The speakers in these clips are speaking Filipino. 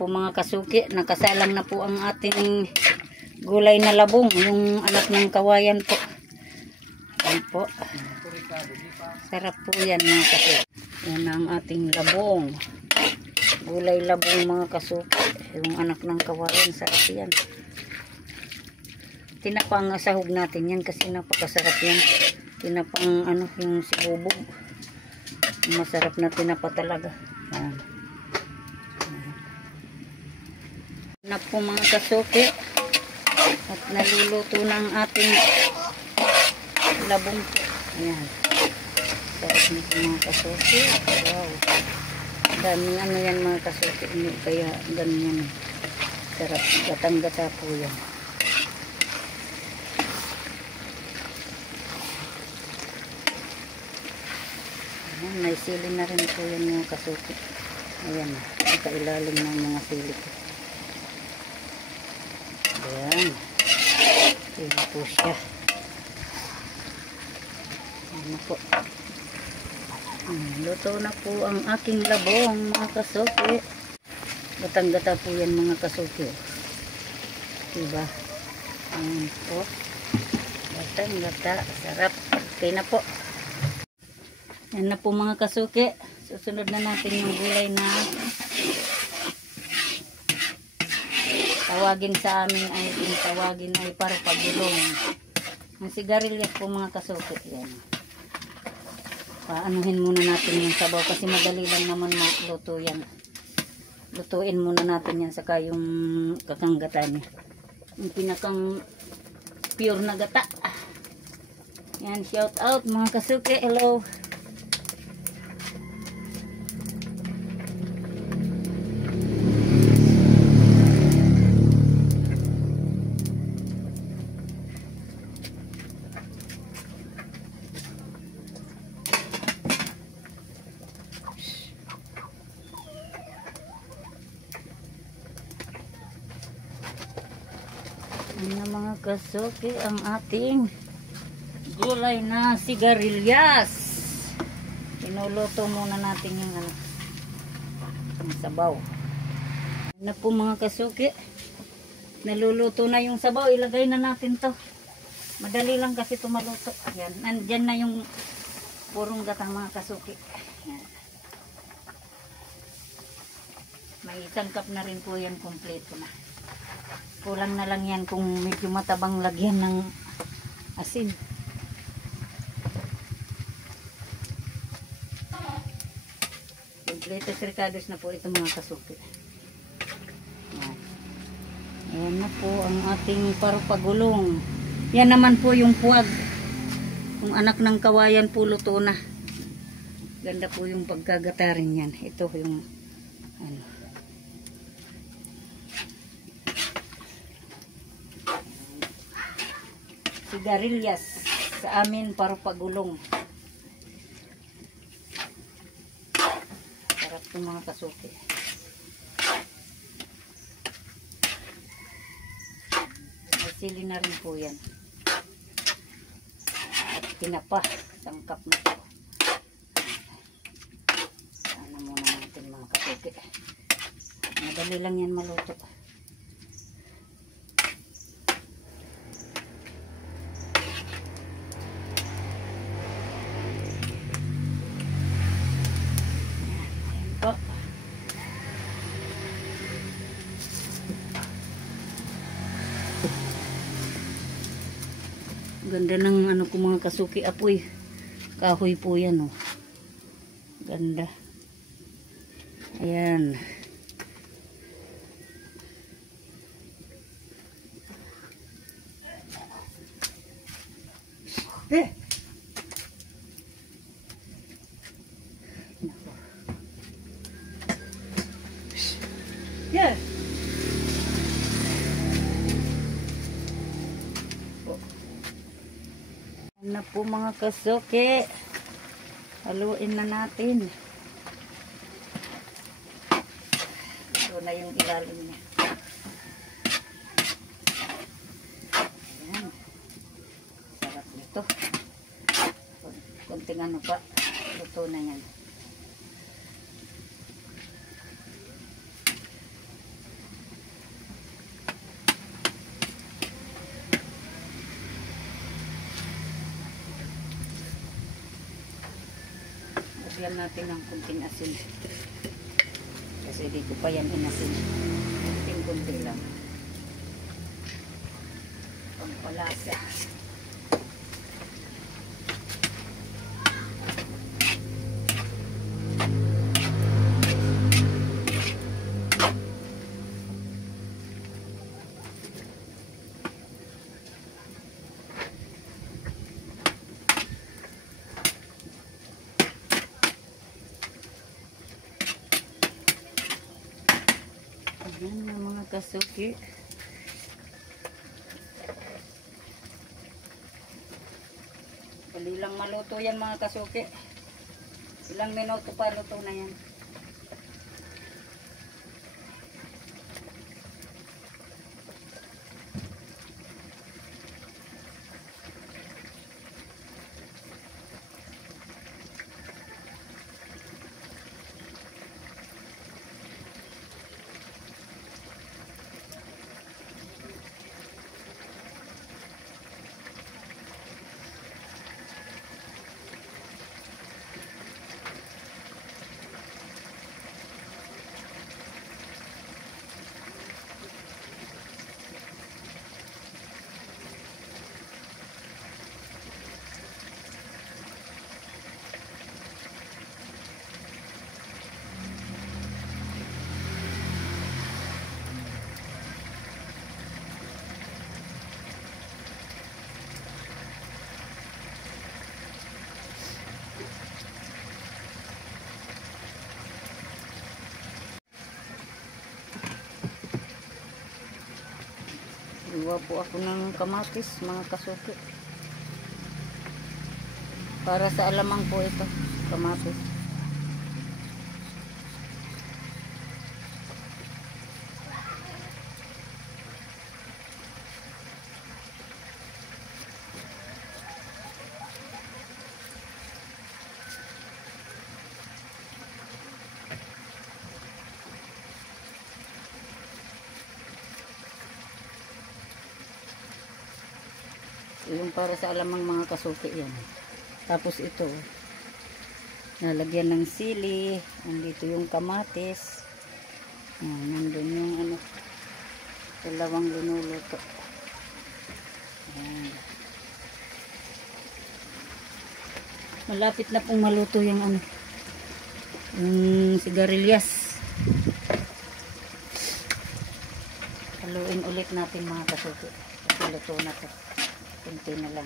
po mga kasuki, nakasalang na po ang ating gulay na labong, yung anak ng kawayan po. Yan po. Sarap po yan mga kasuki. Yan ang ating labong. Gulay labong mga kasuki. Yung anak ng kawayan, sarap yan. Tinapang sahog natin yan kasi napakasarap yan. Tinapang ano, yung sibubog. Masarap na tinapa talaga. Yan. Na po mga kasuki. At naluluto ng ating labong po. Ayan. Sarap nito mga kasuki. Wow. Dami ano yan mga kasuki. Kaya ganyan. Sarap. Gatang-gata po yan. Ayan. May sili na rin po yan mga kasuki. Ayan. Ikailalim ng mga sili ko. Ayan. Ayan po siya. Ano po. Luto na po ang aking labong mga kasuki. Gatang-gata po yan mga kasuki. Diba? Ayan po. Gatang-gata. Sarap. Okay na po. Yan na po mga kasuki. Susunod na natin yung gulay na tawagin sa amin ay parupagulong. Ang sigarilyas po mga kasuki. Yan. Paanuhin muna natin yung sabaw kasi madali lang naman maluto yan. Lutuin muna natin yan saka yung kakanggata niya. Yung pinakang pure na gata. Yan, shout out mga kasuki. Hello. Yan na mga kasuki ang ating gulay na sigarilyas. Pinuluto muna natin yung ano, yung sabaw. Yan na po mga kasuki. Naluluto na yung sabaw. Ilagay na natin to. Madali lang kasi ito maluto. Yan. Nandyan na yung purong gatang mga kasuki. Yan. May isang cup na rin po yan, kompleto na. Kulang na lang yan kung medyo matabang lagyan ng asin. Kompleto sirkados na po ito mga kasuki. Ayan na po ang ating parupagulong. Yan naman po yung puwag. Yung anak ng kawayan po luto na. Ganda po yung pagkagatarin yan. Ito yung ano. Sigarilyas sa amin parupagulong. Sarap ng mga kasuki. May sili na rin po yan. At tinapa. Sangkap na po. Sana muna natin mga kasuki. Madali lang yan maluto. Po. Ganda ng ano ko mga kasuki apoy. Kahoy po yan oh. Ganda. Ayan. Yeah. Yan na po mga kasuki. Haluin na natin. Ito na yung ilalim niya. Yan. Sarap nito. Kunting ano pa. Luto na yan. Lagyan natin ng kunting asin. Kasi di ko pa yan inasin. Kunting-kunti lang. Pampalasa. Ayan yung mga kasuki. Dali lang maluto yan mga kasuki. Ilang minuto pa luto na yan. Iwa po ako ng kamatis mga kasuki. Para sa alamang po ito, kamatis. Yung para sa alamang mga kasuki yan. Tapos ito, nalagyan ng sili. Nandito yung kamatis. Nandun yung ano, dalawang linuluto. Ayan. Malapit na pong maluto yung ano, yung sigarilyas. Haluin ulit natin mga kasuki. Kasi luto na to. Kunti na lang.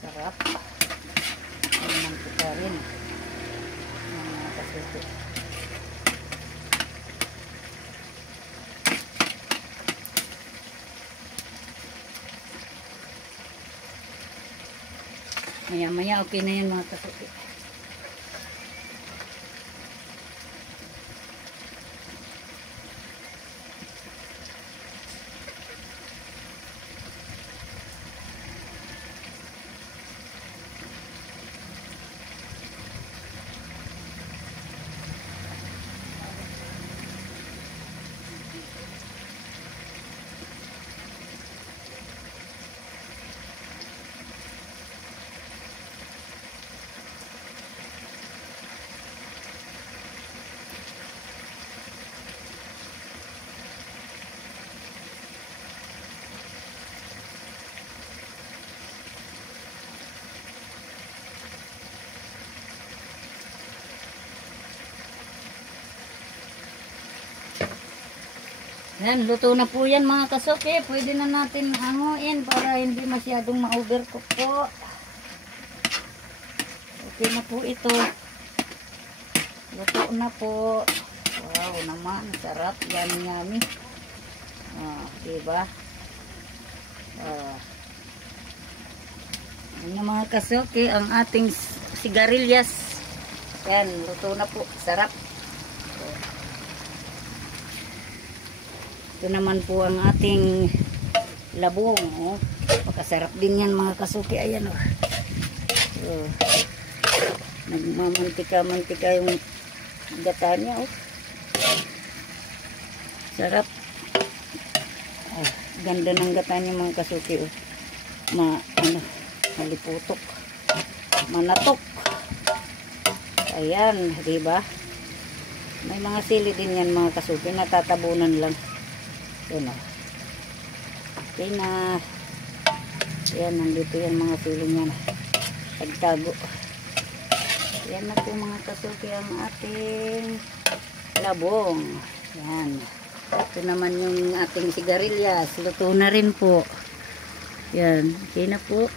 Sarap. Ang mantika rin. Ang mga kasuki. Maya-maya okay na yan mga kasuki. Yan, luto na po yan mga kasuki. Pwede na natin hanguin para hindi masyadong ma-overcook po. Okay na po ito. Luto na po. Wow naman, sarap. Yummy. Diba? Yan mga kasuki, ang ating sigarilyas. Yan, luto na po. Sarap. Ito naman po ang ating labong. Oh. Pakasarap din yan mga kasuki. Ayan oh. Nagmamantika-mantika yung gata niya. Oh. Sarap. Ganda ng gata niya mga kasuki. Oh. Maliputok. manatok. Ayan, di ba? May mga sili din yan mga kasuki, natatabunan lang. Yan o. Okay na. Yan, nandito yan mga sili niyan. Pagtago. Yan na po mga kasuki ang ating labong. Yan. Ito naman yung ating sigarilyas. Luto na rin po. Yan. Okay na po.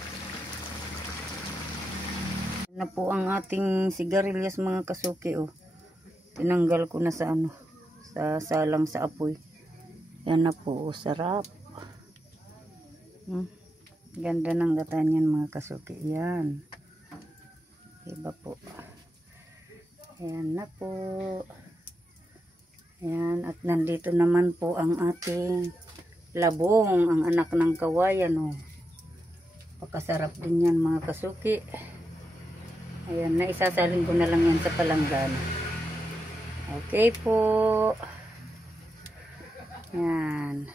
Yan na po ang ating sigarilyas mga kasuki. Oh. Tinanggal ko na sa ano. Sa salang sa apoy. Yan na po. Oh, sarap. Ganda ng gata niyan mga kasuki. Yan. Diba po. Yan na po. Ayan, at nandito naman po ang ating labong, ang anak ng kawayan. Oh. Pakasarap din yan mga kasuki. Ayan, naisasalin ko na lang yan sa palanggana. Okay po. Yan.